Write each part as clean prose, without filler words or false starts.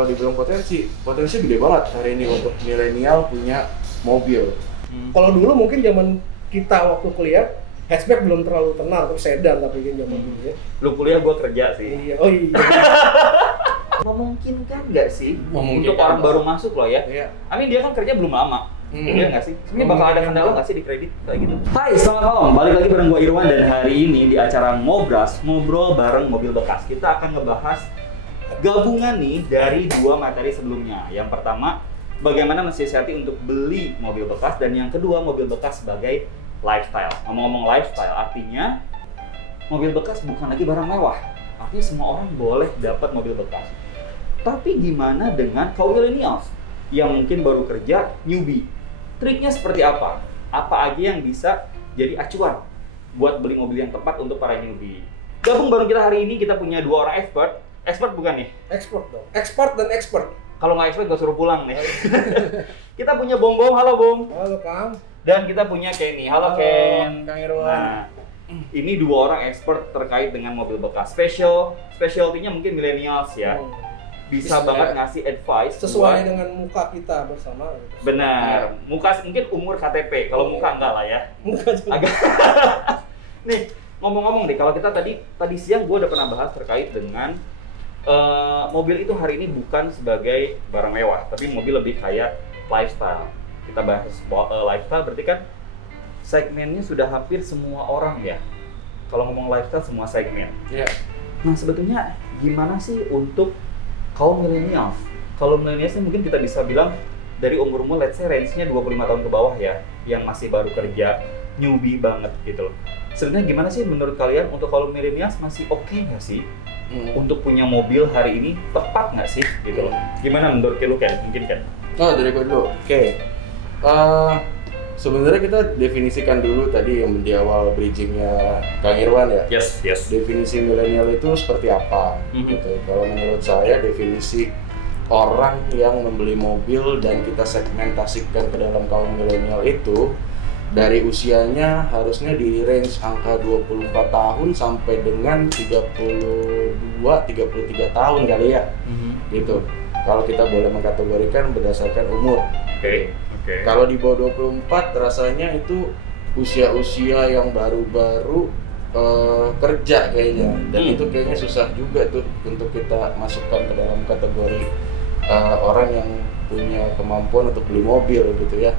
kalau dibilang potensi gede banget hari ini untuk milenial punya mobil. Kalau dulu mungkin zaman kita waktu kuliah, hatchback belum terlalu terkenal, terus sedan tapi kan zaman dulu ya. Lu kuliah, gua kerja sih. Iya, oh iya. Memungkinkan nggak sih Memungkinkan untuk orang dong. baru masuk loh ya? Iya. Dia kan kerja belum lama. Iya nggak sih? Sebenarnya bakal ada kendala nggak sih di kredit kayak gitu? Hai, selamat malam. Balik lagi bareng gua Irwan dan hari ini di acara Ngobras, ngobrol bareng mobil bekas. Kita akan ngebahas gabungan nih dari dua materi sebelumnya. Yang pertama, bagaimana mensiasati untuk beli mobil bekas, dan yang kedua, mobil bekas sebagai lifestyle. Ngomong-ngomong lifestyle, artinya mobil bekas bukan lagi barang mewah. Artinya semua orang boleh dapat mobil bekas. Tapi gimana dengan kaum millennials yang mungkin baru kerja, newbie? Triknya seperti apa? Apa aja yang bisa jadi acuan buat beli mobil yang tepat untuk para newbie? Gabung bareng kita hari ini, kita punya dua orang expert. Expert bukan nih? Expert dong. Expert dan expert. Kalau nggak expert, gak suruh pulang nih. Kita punya Bom Bom, halo Bom. Halo Kang. Dan kita punya Kenny, halo Ken. Kang Irwan. Nah, ini dua orang expert terkait dengan mobil bekas. Specialty-nya mungkin millennials ya. Bisa Bisa banget ya. ngasih advice Sesuai buat- dengan muka kita bersama. Benar. Muka mungkin umur KTP, kalau muka enggak lah ya. Muka juga. Agak. Nih, ngomong-ngomong deh, kalau kita tadi siang gue udah pernah bahas terkait dengan mobil itu hari ini bukan sebagai barang mewah, tapi mobil lebih kayak lifestyle. Kita bahas lifestyle, berarti kan segmennya sudah hampir semua orang ya. Kalau ngomong lifestyle, semua segmen. Iya. Nah, sebetulnya gimana sih untuk kaum milenial? Kalau milenial sih mungkin kita bisa bilang dari umur-umur, let's say range-nya 25 tahun ke bawah ya, yang masih baru kerja, newbie banget gitu loh. Sebenarnya gimana sih menurut kalian untuk kaum milenial masih oke nggak sih untuk punya mobil hari ini, tepat nggak sih gitu loh? Gimana menurut lu Ken? Mungkin Ken? Oh, dari gue dulu. Oke. Sebenarnya kita definisikan dulu tadi yang di awal bridgingnya Kang Irwan ya. Yes. Definisi milenial itu seperti apa? Gitu. Kalau menurut saya definisi orang yang membeli mobil dan kita segmentasikan ke dalam kaum milenial itu dari usianya harusnya di range angka 24 tahun sampai dengan 32-33 tahun kali ya. Gitu. Kalau kita boleh mengkategorikan berdasarkan umur. Oke. Kalau di bawah 24 rasanya itu usia-usia yang baru-baru kerja kayaknya, dan itu kayaknya susah juga tuh untuk kita masukkan ke dalam kategori orang yang punya kemampuan untuk beli mobil gitu ya.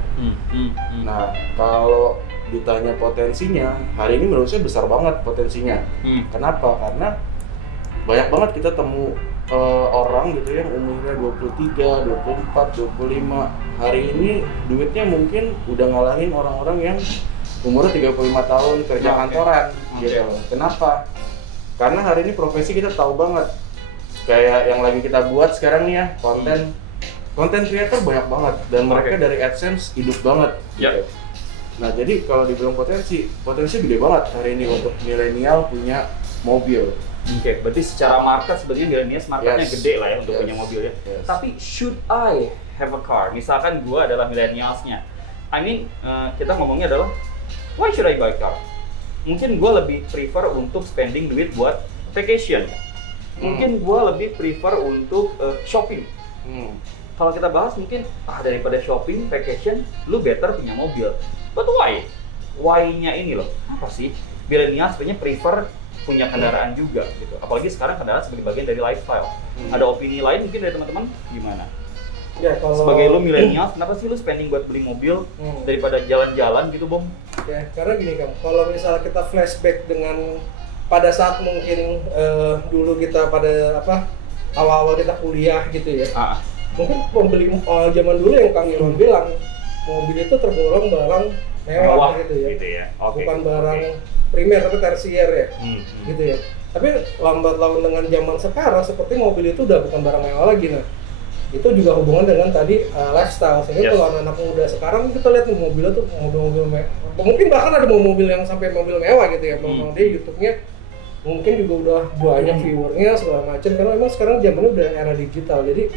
Nah, kalau ditanya potensinya, hari ini menurut saya besar banget potensinya. Kenapa? Karena banyak banget kita temu orang gitu yang umurnya 23, 24, 25. Hari ini duitnya mungkin udah ngalahin orang-orang yang umurnya 35 tahun kerja kantoran gitu. Kenapa? Karena hari ini profesi kita tahu banget. Kayak yang lagi kita buat sekarang nih ya, konten creator banyak banget dan mereka dari AdSense hidup banget gitu. Nah, jadi kalau dibilang potensi gede banget hari ini untuk milenial punya mobil. Oke, berarti secara market sebenarnya millennials marketnya Yes. gede lah ya untuk Yes. punya mobil ya. Yes. Tapi should I have a car? Misalkan gue adalah millennialsnya. Kita ngomongnya adalah why should I buy a car? Mungkin gue lebih prefer untuk spending duit buat vacation. Mungkin gue lebih prefer untuk shopping. Kalau kita bahas mungkin daripada shopping, vacation, lu better punya mobil. But why? Why-nya ini loh, apa sih? Millennials sebenarnya prefer punya kendaraan juga gitu. Apalagi sekarang kendaraan sebagai bagian dari lifestyle. Ada opini lain mungkin dari teman-teman gimana? Ya, kalau Sebagai lu milenial, kenapa sih lu spending buat beli mobil daripada jalan-jalan gitu, Bom? ya, karena gini Kang, kalau misalnya kita flashback dengan pada saat mungkin dulu kita pada awal-awal kita kuliah gitu ya. Mungkin pembeli zaman dulu yang Kang Irwan bilang, mobil itu tergolong barang mewah gitu ya. Oke. Bukan barang primer tapi tersier ya. Gitu ya. Tapi lambat laun dengan zaman sekarang seperti mobil itu udah bukan barang mewah lagi. Nah, itu juga hubungan dengan tadi lifestyle. Sehingga kalau anak-anak muda sekarang kita lihat nih mobilnya tuh mobil-mobil mewah. Mungkin bahkan ada mobil yang sampai mobil mewah gitu ya. Memang dia YouTube-nya mungkin juga udah banyak viewernya segala macam, karena memang sekarang zamannya udah era digital. Jadi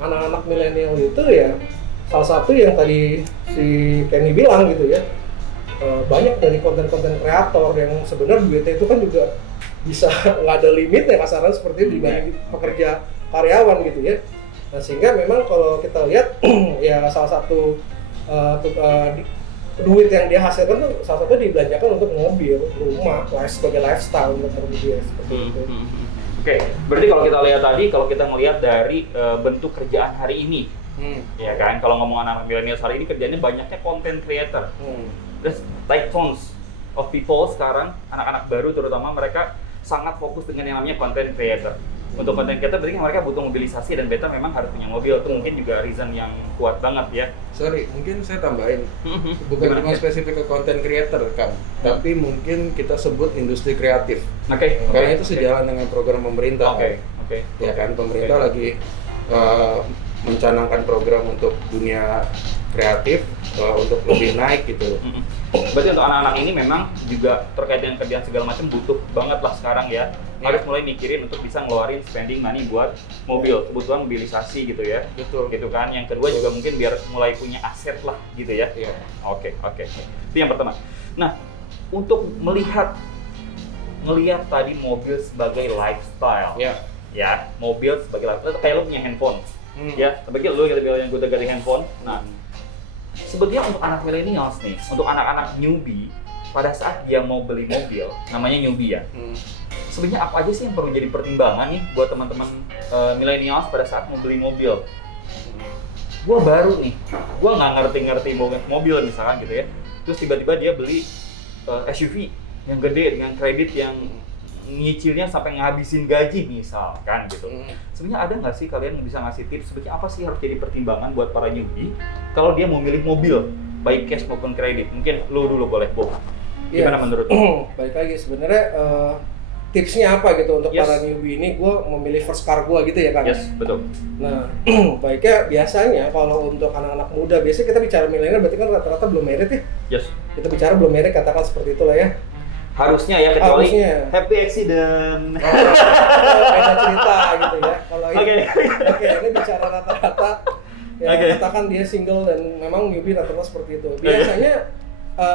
anak-anak milenial itu ya salah satu yang tadi si Kenny bilang gitu ya, banyak dari konten-konten kreator yang sebenarnya duitnya itu kan juga bisa nggak ada limitnya kasaran seperti itu dibanding pekerja karyawan gitu ya. Nah sehingga memang kalau kita lihat ya salah satu duit yang dia hasilkan tuh salah satu dibelanjakan untuk mobil, rumah, sebagai lifestyle untuk dia seperti itu. Oke, berarti kalau kita lihat tadi, kalau kita melihat dari bentuk kerjaan hari ini, ya kan, kalau ngomong anak milenial hari ini kerjanya banyaknya content creator. Terus like tons of people sekarang, anak-anak baru terutama mereka sangat fokus dengan yang namanya content creator. Untuk content creator berarti mereka butuh mobilisasi dan beta memang harus punya mobil. Itu mungkin juga reason yang kuat banget ya. Sorry, mungkin saya tambahin. Bukan cuma spesifik ke content creator kan, tapi mungkin kita sebut industri kreatif. Oke. Karena itu sejalan dengan program pemerintah. Oke. Ya kan, pemerintah lagi mencanangkan program untuk dunia kreatif untuk lebih naik gitu. Berarti untuk anak-anak ini memang juga terkait dengan kerjaan segala macam butuh banget lah sekarang ya. Harus mulai mikirin untuk bisa ngeluarin spending money buat mobil, kebutuhan mobilisasi gitu ya. Betul. Gitu kan. Yang kedua juga mungkin biar mulai punya aset lah gitu ya. Iya. Oke. Itu yang pertama. Nah, untuk melihat tadi mobil sebagai lifestyle. Ya, mobil sebagai lifestyle kayak lo punya handphone. Ya, sebagai lo yang gue ganti handphone. Nah, sebetulnya untuk anak millennials nih, untuk anak-anak newbie, pada saat dia mau beli mobil, namanya newbie ya. Sebenarnya apa aja sih yang perlu jadi pertimbangan nih buat teman-teman millennials pada saat mau beli mobil? Gua baru nih, gua nggak ngerti mobil misalkan gitu ya. Terus tiba-tiba dia beli SUV yang gede dengan kredit yang nyicilnya sampai ngabisin gaji misalkan gitu. Sebenarnya ada nggak sih kalian yang bisa ngasih tips sebenarnya apa sih harus jadi pertimbangan buat para newbie kalau dia mau milih mobil baik cash maupun kredit? Mungkin lu dulu boleh, Bob. Gimana menurut lu? Baik lagi sebenarnya tipsnya apa gitu untuk para newbie ini, gue memilih first car gue gitu ya kan? Yes, betul. Nah, baiknya biasanya kalau untuk anak-anak muda, biasanya kita bicara milenial berarti kan rata-rata belum married ya? Yes. Kita bicara belum married, katakan seperti itulah ya. Harusnya ya, kecuali harusnya. Happy accident. Beda cerita gitu ya. Kalau Oke, ini bicara rata-rata ya katakan dia single dan memang newbie rata-rata seperti itu. Biasanya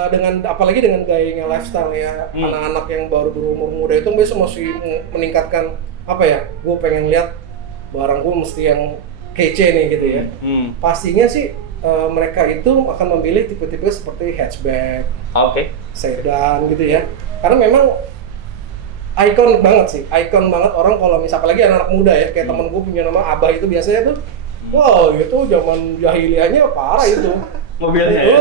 dengan apalagi dengan gayanya lifestyle ya, anak-anak yang baru berumur muda itu biasanya masih meningkatkan apa ya? Gue pengen lihat barang gue mesti yang kece nih gitu ya. Pastinya sih mereka itu akan memilih tipe-tipe seperti hatchback, sedan gitu ya. Karena memang ikon banget orang kalau misalnya apalagi anak-anak muda ya, kayak temen gue punya nama Abah itu biasanya tuh, wow itu zaman jahiliyahnya parah itu. Mobilnya ya?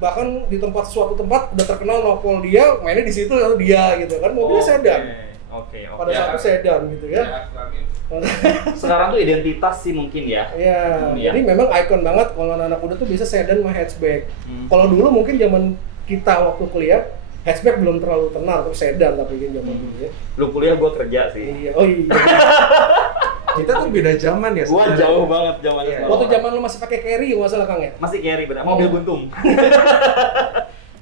Bahkan di suatu tempat udah terkenal nopol dia, mainnya di situ lalu dia gitu kan, mobilnya sedan. Pada saat itu sedan gitu ya. Sekarang tuh identitas sih mungkin ya. Iya, jadi memang ikon banget kalau anak muda tuh bisa sedan sama hatchback. Kalau dulu mungkin zaman kita waktu kuliah, hatchback belum terlalu tenar, tapi sedan tapi kan zaman dulu ya. Lu kuliah, gua kerja sih. Iya, Kita tuh beda zaman ya. Gua jauh banget zamannya. Waktu zaman lu masih pakai carry masalah Kang ya? Masih carry benar, mobil buntung.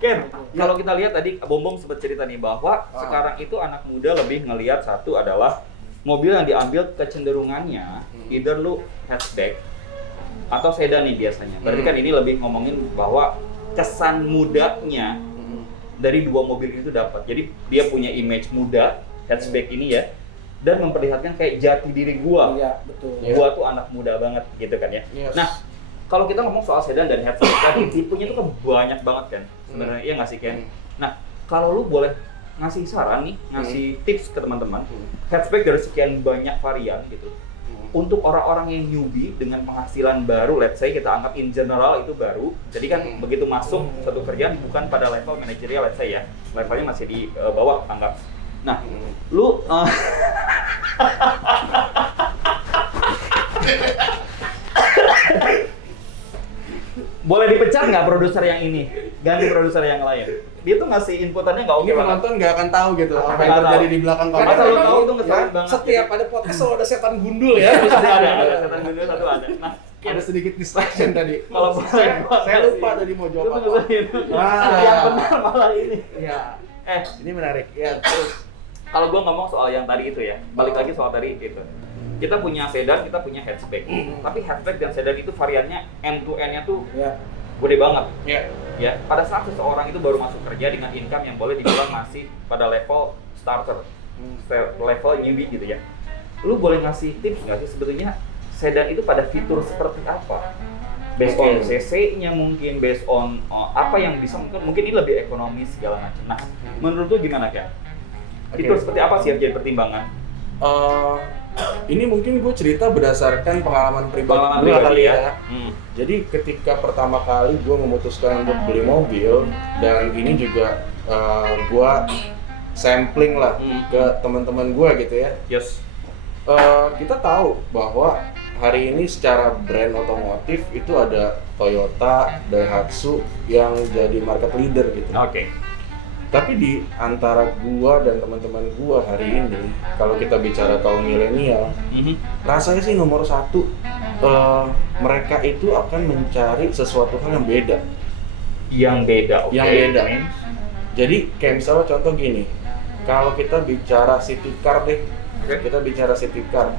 Ken, kalau kita lihat tadi Bom sempat cerita nih bahwa sekarang itu anak muda lebih ngelihat satu adalah mobil yang diambil kecenderungannya either lu hatchback atau sedan nih biasanya. Berarti kan ini lebih ngomongin bahwa kesan mudanya dari dua mobil itu dapat. Jadi dia punya image muda hatchback ini ya, dan memperlihatkan kayak jati diri gua. Iya, betul. Gua tuh anak muda banget gitu kan ya. Yes. Nah, kalau kita ngomong soal sedan dan hatchback tadi tipenya tuh kan banyak banget kan. Sebenarnya iya nggak sih Ken? Nah, kalau lu boleh ngasih saran nih, ngasih tips ke teman-teman, hatchback dari sekian banyak varian gitu. Untuk orang-orang yang newbie dengan penghasilan baru, let's say kita anggap in general itu baru. Jadi kan begitu masuk satu kerjaan bukan pada level manajerial, let's say ya. Levelnya masih di bawah anggap. Nah, lu boleh dipecat nggak produser yang ini? Ganti produser yang lain. Dia tuh ngasih inputannya nggak oke Ini banget. penonton nggak akan tahu gitu apa yang terjadi di belakang Karena Masa kamera. lu memang tahu tuh ngeselin banget. setiap ada podcast selalu ada setan gundul ya. Ada setan gundul satu ada. Nah, Ada sedikit distraction tadi. kalau Saya lupa tadi mau jawab apa. Yang benar malah ini. Iya. Ini menarik. Ya, terus Kalau gua ngomong soal yang tadi itu ya, balik lagi soal tadi itu. Kita punya sedan, kita punya hatchback. Tapi hatchback dan sedan itu variannya end to end-nya tuh gede banget. Ya, pada saat seseorang itu baru masuk kerja dengan income yang boleh dibilang masih pada level starter, level newbie gitu ya. Lu boleh ngasih tips nggak sih sebetulnya sedan itu pada fitur seperti apa? Based on cc-nya mungkin, based on apa yang bisa, mungkin ini lebih ekonomis segala macam. Nah, menurut lu gimana kan? Fitur seperti apa sih yang jadi pertimbangan? Ini mungkin gue cerita berdasarkan pengalaman pribadi gue kali ya. Jadi ketika pertama kali gue memutuskan untuk beli mobil, dan ini juga gue sampling lah ke teman-teman gue gitu ya. Yes. Kita tahu bahwa hari ini secara brand otomotif itu ada Toyota, Daihatsu yang jadi market leader gitu. Oke. Tapi di antara gua dan teman-teman gua hari ini, kalau kita bicara kaum milenial, rasanya sih nomor satu, mereka itu akan mencari sesuatu hal yang beda. Yang beda. Yang beda. Jadi kayak misalnya contoh gini, kalau kita bicara city car deh, kita bicara city car.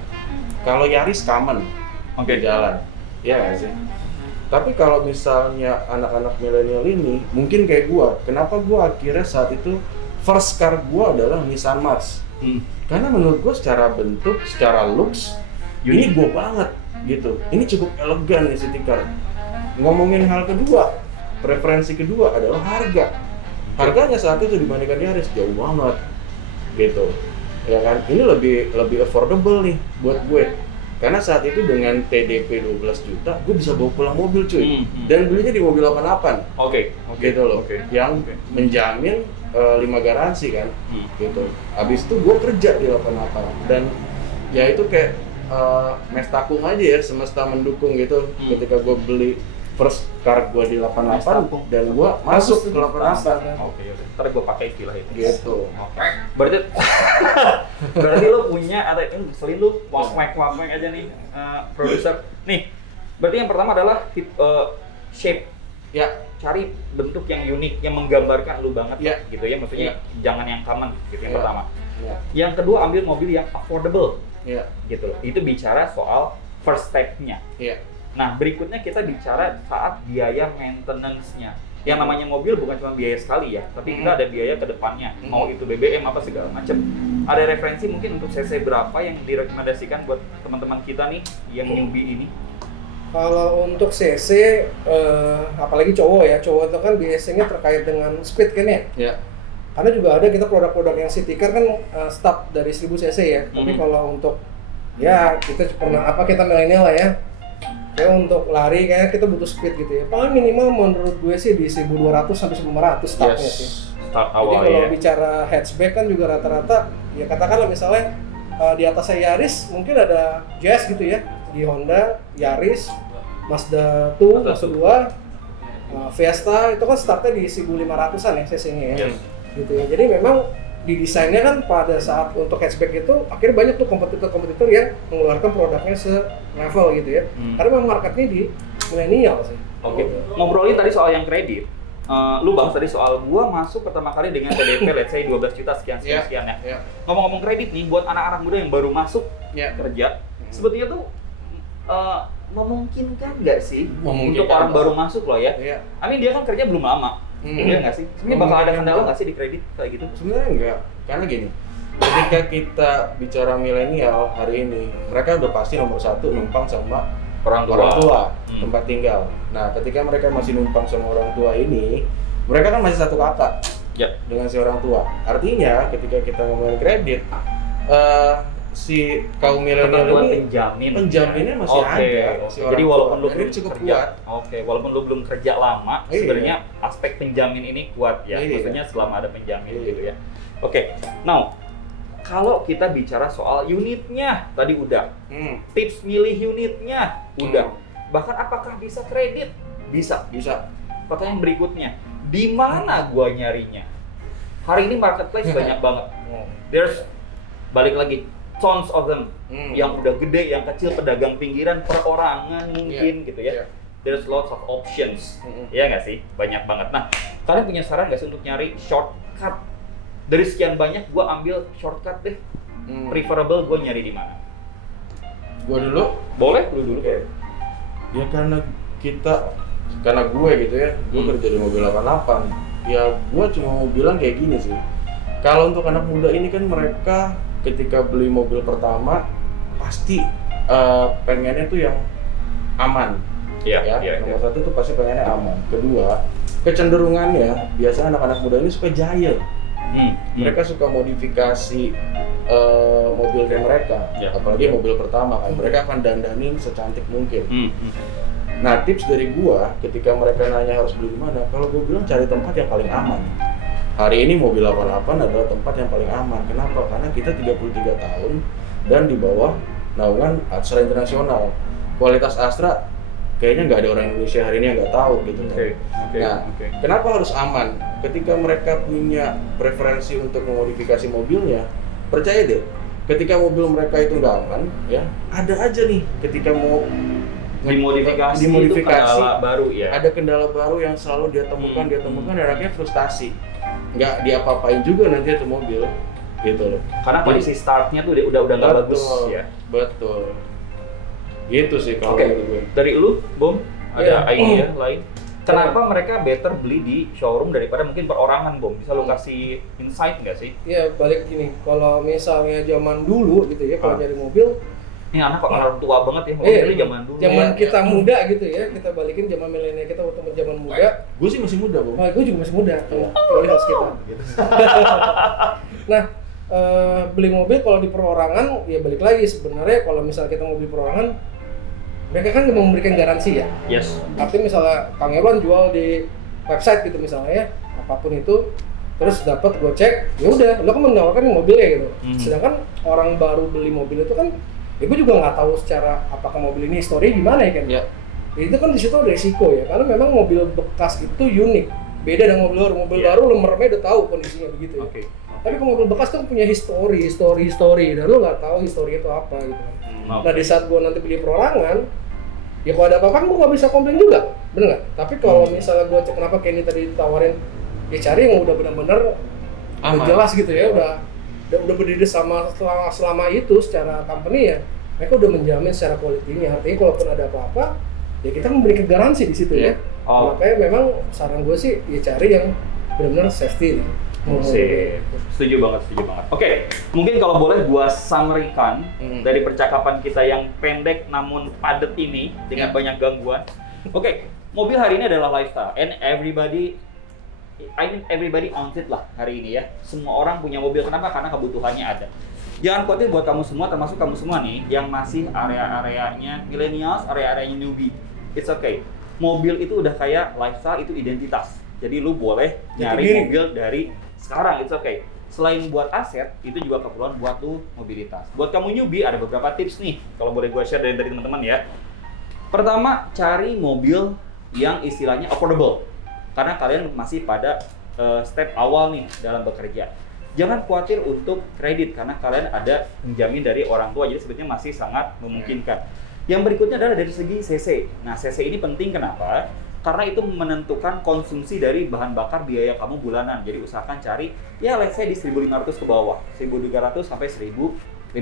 Kalau Yaris common di jalan, ya nggak sih? Tapi kalau misalnya anak-anak milenial ini, mungkin kayak gua, kenapa gua akhirnya saat itu first car gua adalah Nissan March? Karena menurut gua secara bentuk, secara looks, ini gua banget gitu. Ini cukup elegan nih city car. Ngomongin hal kedua, preferensi kedua adalah harga. Harganya saat itu dibandingkan Yaris jauh banget, gitu. Ya kan, ini lebih affordable nih buat gue, karena saat itu dengan TDP 12 juta gue bisa bawa pulang mobil cuy, dan belinya di mobil 88. Gitu loh, yang menjamin 5 garansi kan, gitu. Habis itu gue kerja di 88, dan ya itu kayak mestakung aja ya, semesta mendukung gitu. Ketika gue beli first car gue di 88 dan gue masuk ke 88. Oke. Ntar gue pakai istilah itu. Gitu. Berarti lo punya, ada ini selin lu wak-wak aja nih, produser. Nih, berarti yang pertama adalah shape. Ya, cari bentuk yang unik, yang menggambarkan lu banget ya, gitu ya. Maksudnya jangan yang common gitu, yang pertama. Ya. Yang kedua, ambil mobil yang affordable. Ya. Gitu loh. Itu bicara soal first step-nya. Ya. Nah, berikutnya kita bicara saat biaya maintenance-nya. Yang namanya mobil bukan cuma biaya sekali ya, tapi kita ada biaya ke depannya. Mau itu BBM apa segala macam. Ada referensi mungkin untuk CC berapa yang direkomendasikan buat teman-teman kita nih yang newbie ini? Kalau untuk CC, apalagi cowok ya, cowok itu kan biasanya terkait dengan speed kan ya? Ya. Karena juga ada kita produk-produk yang city car kan start dari 1000 cc ya. Tapi kalau untuk ya kita milenial lah ya. Kayak untuk lari kayak kita butuh speed gitu ya. Paling minimal menurut gue sih di 1200 sampai 1500 startnya sih. Start Jadi awal kalau ya. bicara hatchback kan juga rata-rata ya katakanlah misalnya di atasnya Yaris mungkin ada Jazz gitu ya. Di Honda, Yaris, Mazda 2, Mazda 2, Fiesta itu kan startnya di 1500-an ya cc-nya ya. Gitu ya. Jadi memang di desainnya kan pada saat untuk hatchback itu akhirnya banyak tuh kompetitor-kompetitor yang mengeluarkan produknya se-level gitu ya. Karena memang marketnya di milenial sih. Oke. Ngobrolin tadi soal yang kredit. Lu bahas tadi soal gua masuk pertama kali dengan TDP let's say 12 juta sekian ya. Ngomong-ngomong kredit nih buat anak-anak muda yang baru masuk kerja, sebetulnya tuh memungkinkan nggak sih untuk orang baru masuk loh ya? I mean dia kan kerja belum lama. Iya nggak sih? Sebenarnya bakal ada kendala nggak sih di kredit kayak gitu? Sebenarnya enggak, karena gini, ketika kita bicara milenial hari ini, mereka udah pasti nomor satu numpang sama orang tua tempat tinggal. Nah, ketika mereka masih numpang sama orang tua ini, mereka kan masih satu kakak dengan si orang tua. Artinya, ketika kita ngomongin kredit, si kaum milenial ini penjaminnya masih ada. Si jadi walaupun lu belum cukup kerja, kuat. walaupun lu belum kerja lama, sebenarnya aspek penjamin ini kuat ya. Maksudnya selama ada penjamin gitu ya. Oke. Now, kalau kita bicara soal unitnya tadi udah, tips milih unitnya udah. Bahkan apakah bisa kredit? Bisa. Pertanyaan berikutnya, di mana gua nyarinya? Hari ini marketplace banyak banget. There's balik lagi tons of them, yang udah gede, yang kecil, pedagang pinggiran, perorangan mungkin gitu ya. There's lots of options, ya nggak sih? Banyak banget. Nah, kalian punya saran nggak sih untuk nyari shortcut? Dari sekian banyak, gue ambil shortcut deh. Preferable gue nyari di mana? Gue dulu? Boleh, lu dulu. Ya karena gue gitu ya, gue kerja di mobil 88. Ya gue cuma mau bilang kayak gini sih. Kalau untuk anak muda ini kan mereka ketika beli mobil pertama pasti pengennya tuh yang aman. Nomor satu tuh pasti pengennya aman. Kedua, kecenderungannya biasanya anak-anak muda ini suka jahil. Mereka suka modifikasi mobilnya mereka, apalagi mobil pertama kan. Mereka akan dandanin secantik mungkin. Nah, tips dari gua ketika mereka nanya harus beli di mana, kalau gua bilang cari tempat yang paling aman. Hari ini mobil 88 adalah tempat yang paling aman. Kenapa? Karena kita 33 tahun dan di bawah naungan Astra Internasional. Kualitas Astra kayaknya nggak ada orang Indonesia hari ini yang nggak tahu gitu. Kenapa harus aman? Ketika mereka punya preferensi untuk memodifikasi mobilnya, percaya deh, ketika mobil mereka itu nggak aman, ya ada aja nih ketika mau dimodifikasi itu kendala baru ya. Ada kendala baru yang selalu dia temukan dan akhirnya frustasi. Nggak diapa-apain juga nanti itu mobil, gitu loh. Karena kondisi startnya tuh udah nggak bagus ya. Betul. Gitu sih kalau gue. Dari lu, Bom, ada idea lain? Kenapa mereka better beli di showroom daripada mungkin perorangan, Bom? Bisa lu kasih insight nggak sih? Iya, balik gini. Kalau misalnya zaman dulu gitu ya, kalau nyari mobil, ini anak kok orang tua banget ya, mobilnya zaman dulu. Zaman kita muda gitu ya, kita balikin zaman milenial kita waktu zaman muda. Gue sih masih muda, Bom. Nah, gue juga masih muda, kecuali host kita. Nah, beli mobil kalau di perorangan, ya balik lagi sebenarnya kalau misalnya kita mau beli perorangan, mereka kan memberikan garansi ya. Yes. Tapi misalnya Kang Irwan jual di website gitu misalnya ya, apapun itu, terus dapat gue cek, ya udah, lo kan menawarkan mobilnya gitu. Sedangkan orang baru beli mobil itu kan, ya gue juga nggak tahu secara apakah mobil ini historinya gimana ya kan. Ya, itu kan di situ ada resiko ya, karena memang mobil bekas itu unik, beda dengan mobil baru. Mobil baru lo meremnya udah tahu kondisinya begitu ya. Tapi kalau mobil bekas kan punya history, dan lo nggak tahu historinya itu apa gitu kan. Nah di saat gue nanti beli perorangan, ya kalau ada apa-apa gue nggak bisa komplain juga, bener nggak? Tapi kalau misalnya gue cek kenapa Kenny tadi ditawarin, ya cari yang udah benar-benar jelas gitu ya, udah berdiri selama itu secara company ya, mereka udah menjamin secara kualitinya. Artinya kalaupun ada apa-apa, ya kita memberikan garansi di situ ya. Makanya memang saran gue sih ya cari yang benar-benar safety nih. Setuju banget. Oke, mungkin kalau boleh gua summary-kan dari percakapan kita yang pendek namun padat ini dengan banyak gangguan. Oke, mobil hari ini adalah lifestyle and everybody owns it lah hari ini ya. Semua orang punya mobil, kenapa? Karena kebutuhannya ada. Jangan khawatir buat kamu semua, termasuk kamu semua nih yang masih area-areanya millennials, area-areanya newbie. It's okay. Mobil itu udah kayak lifestyle, itu identitas. Jadi lu boleh nyari mobil dari sekarang, it's okay. Selain buat aset, itu juga keperluan buat lu mobilitas. Buat kamu newbie, ada beberapa tips nih, kalau boleh gue share dari teman-teman ya. Pertama, cari mobil yang istilahnya affordable. Karena kalian masih pada step awal nih dalam bekerja. Jangan khawatir untuk kredit, karena kalian ada penjamin dari orang tua, jadi sebetulnya masih sangat memungkinkan. Yang berikutnya adalah dari segi CC. Nah, CC ini penting kenapa? Karena itu menentukan konsumsi dari bahan bakar biaya kamu bulanan. Jadi usahakan cari, ya let's say di 1.500 ke bawah, 1.300 sampai 1.500.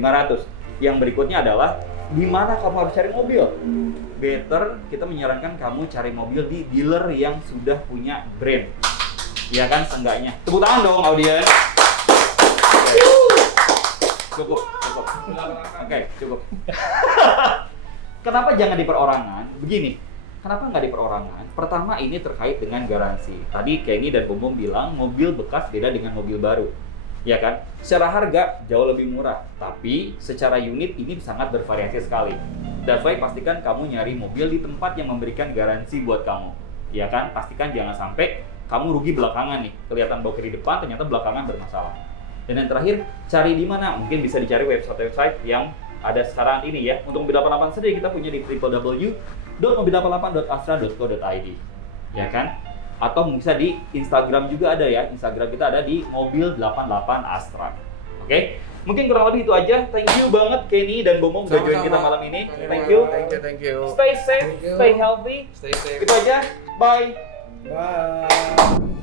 Yang berikutnya adalah, di mana kamu harus cari mobil? Better, kita menyarankan kamu cari mobil di dealer yang sudah punya brand. Ya kan, seenggaknya. Tepuk tangan dong, audiens. Cukup. Oke, cukup. Kenapa jangan di perorangan? Begini. Kenapa nggak di perorangan? Pertama, ini terkait dengan garansi. Tadi Kenny dan Bom bilang mobil bekas beda dengan mobil baru, ya kan? Secara harga jauh lebih murah, tapi secara unit ini sangat bervariasi sekali. That's why pastikan kamu nyari mobil di tempat yang memberikan garansi buat kamu, ya kan? Pastikan jangan sampai kamu rugi belakangan nih, kelihatan bawa kiri depan ternyata belakangan bermasalah. Dan yang terakhir, cari di mana? Mungkin bisa dicari website yang ada sekarang ini ya. Untuk mobil 88 sendiri kita punya di www.mobil88.astra.co.id, ya kan? Atau bisa di Instagram juga ada ya. Instagram kita ada di mobil 88 Astra. Oke? Mungkin kurang lebih itu aja. Thank you banget Kenny dan Bom udah join kita malam ini. Thank you. Thank you. Stay safe, stay healthy. Stay safe. Itu aja. Bye. Bye.